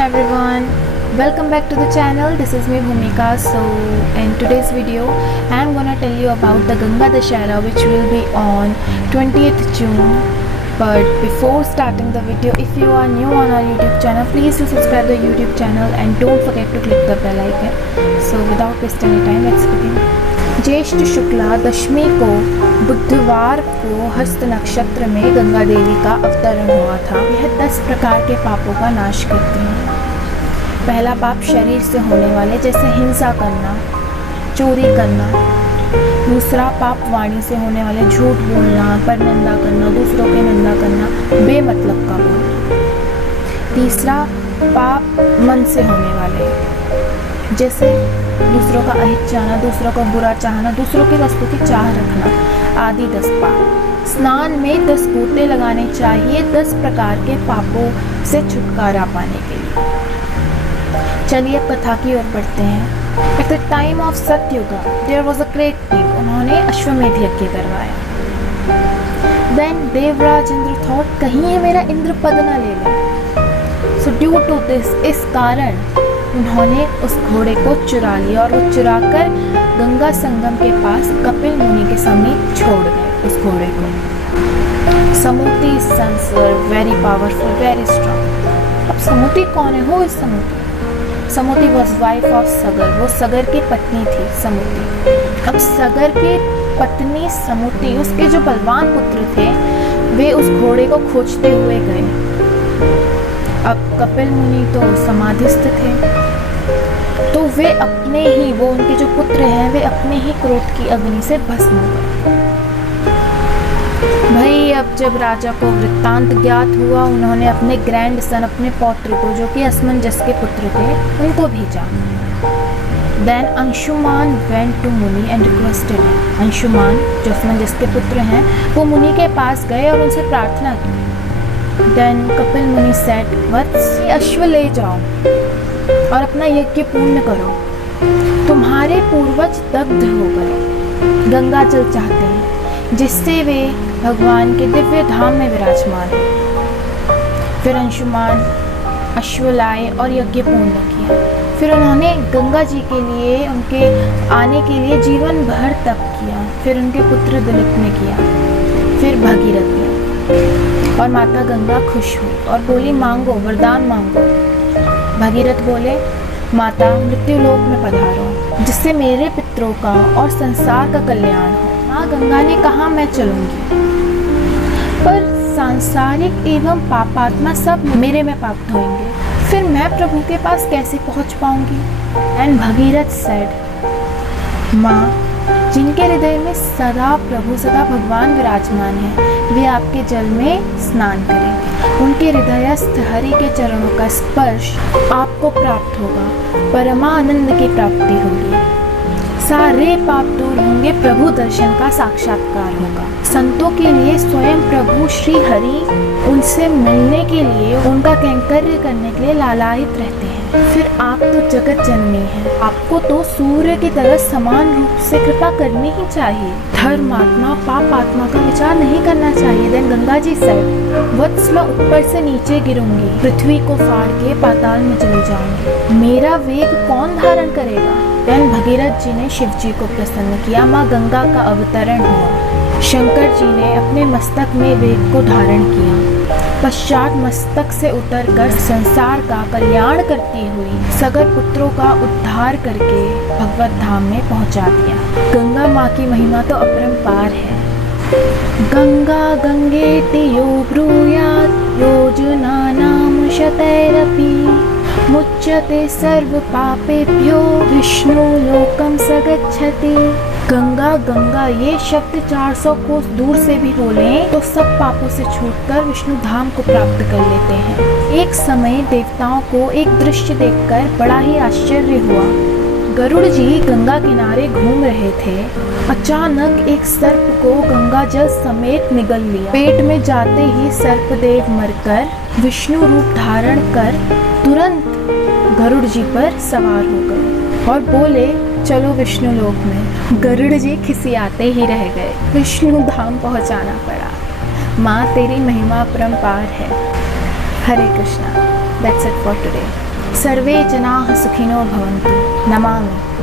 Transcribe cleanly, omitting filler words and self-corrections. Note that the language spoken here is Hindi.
Krishna everyone, welcome back to the channel. This is me Bhumika. So in today's video I am gonna tell you about the Ganga Dashera, which will be on 20th June. But before starting the video, if you are new on our YouTube channel, please do subscribe the YouTube channel and don't forget to click the bell icon. So without wasting any time, let's begin. ज्येष्ठ शुक्ला दशमी को बुधवार को हस्त नक्षत्र में गंगा देवी का अवतरण हुआ था। यह 10 प्रकार के पापों का नाश करती हैं। पहला पाप शरीर से होने वाले जैसे हिंसा करना, चोरी करना। दूसरा पाप वाणी से होने वाले झूठ बोलना, परनिंदा करना, दूसरों की निंदा करना, बेमतलब का बोलना। तीसरा पाप मन से होने वाले जैसे दूसरों का अहित चाहना, दूसरों को बुरा चाहना, दूसरों की वस्तु की चाह रखना आदि 10 पाप। स्नान में 10 गोते लगाने चाहिए 10 प्रकार के पापों से छुटकारा पाने के लिए। चलिए अब कथा की ओर बढ़ते हैं। At the time of Satyuga there was a great king. उन्होंने अश्वमेध यज्ञ करवाया। देन देवराज इंद्र थॉट कहीं ये मेरा इंद्र पद ना ले ले। सो ड्यू टू दिस, इस कारण उन्होंने उस घोड़े को चुरा लिया और वो चुराकर गंगा संगम के पास कपिल मुनि के समीप छोड़ गए उस घोड़े को। Sumati sons were very powerful, very strong. अब समूति कौन है? Who is Sumati. Sumati was wife of Sagar. वो सगर की पत्नी थी समूति। अब सगर की पत्नी समूति, उसके जो बलवान पुत्र थे वे उस घोड़े को खोजते हुए गए। अब कपिल मुनि तो समाधिस्थ थे, तो वे अपने ही, वो उनके जो पुत्र हैं वे अपने ही क्रोध की अग्नि से भस्म हो गए। भाई अब जब राजा को वृत्तांत ज्ञात हुआ, उन्होंने अपने ग्रैंड सन, अपने पौत्र को, जो कि असमंजस के पुत्र थे, उनको भेजा। देन अंशुमान वेंट टू मुनि एंड रिक्वेस्टेड हिम। अंशुमान जो असमंजस के पुत्र हैं वो मुनि के पास गए और उनसे प्रार्थना की। देन कपिल मुनि सेड, वत्स, अश्व ले जाओ और अपना यज्ञ पूर्ण करो। तुम्हारे पूर्वज दग्ध हो गए, गंगा जल चाहते हैं जिससे वे भगवान के दिव्य धाम में विराजमान हैं। फिर अंशुमान अश्व लाए और यज्ञ पूर्ण किया। फिर उन्होंने गंगा जी के लिए, उनके आने के लिए जीवन भर तप किया। फिर उनके पुत्र दिलीप ने किया, फिर भगीरथ ने। और माता गंगा खुश हुई और बोली, मांगो, वरदान मांगो। भगीरथ बोले, माता मृत्यु लोक में पधारो जिससे मेरे पितरों का और संसार का कल्याण हो। माँ गंगा ने कहा, मैं चलूंगी, पर सांसारिक एवं पापात्मा सब मेरे में पाप धोएंगे, फिर मैं प्रभु के पास कैसे पहुंच पाऊंगी? एंड भगीरथ सेड, माँ जिनके हृदय में सदा प्रभु, सदा भगवान विराजमान है, वे आपके जल में स्नान करेंगे। उनके हृदयस्थ हरि के चरणों का स्पर्श आपको प्राप्त होगा, परमानंद की प्राप्ति होगी, सारे पाप दूर होंगे, प्रभु दर्शन का साक्षात्कार होगा। संतों के लिए स्वयं प्रभु श्री हरि उनसे मिलने के लिए, उनका कैंकर्य करने के लिए लालायित रहते हैं। फिर आप तो जगत जननी हैं, आपको तो सूर्य की तरह समान रूप से कृपा करनी ही चाहिए। धर्मात्मा पापात्मा का विचार नहीं करना चाहिए। देन गंगा जी सेड, वत्स, मैं ऊपर से नीचे गिरूंगी, पृथ्वी को फाड़ के पाताल में चली जाऊंगी, मेरा वेग कौन धारण करेगा? देन भगीरथ जी ने शिव जी को प्रसन्न किया। माँ गंगा का अवतरण हुआ। शंकर जी ने अपने मस्तक में वेग को धारण किया। पश्चात मस्तक से उतरकर संसार का कल्याण करती हुई सगर पुत्रों का उद्धार करके भगवत धाम में पहुंचा दिया। गंगा माँ की महिमा तो अपरंपार है। गंगा गंगेति यो ब्रूयात् योजनानां शतैरपि मुच्यते सर्व पापेभ्यो विष्णु लोकम स गच्छति। गंगा गंगा ये शब्द 400 कोस दूर से भी बोलें तो सब पापों से छूटकर विष्णु धाम को प्राप्त कर लेते हैं। एक समय देवताओं को एक दृश्य देखकर बड़ा ही आश्चर्य हुआ। गरुड़ जी गंगा किनारे घूम रहे थे। अचानक एक सर्प को गंगा जल समेत निगल लिया। पेट में जाते ही सर्पदेव मरकर विष्णु रूप धारण कर तुरंत गरुड़ जी पर सवार हो गए और बोले, चलो विष्णु लोक में। गरुड़ जी खिसियाते ही रह गए। विष्णु धाम पहुंचाना पड़ा। माँ तेरी महिमा अपरंपार है। हरे Krishna. That's it for today. सर्वे जनाः सुखिनो भवन्तु। नमामि।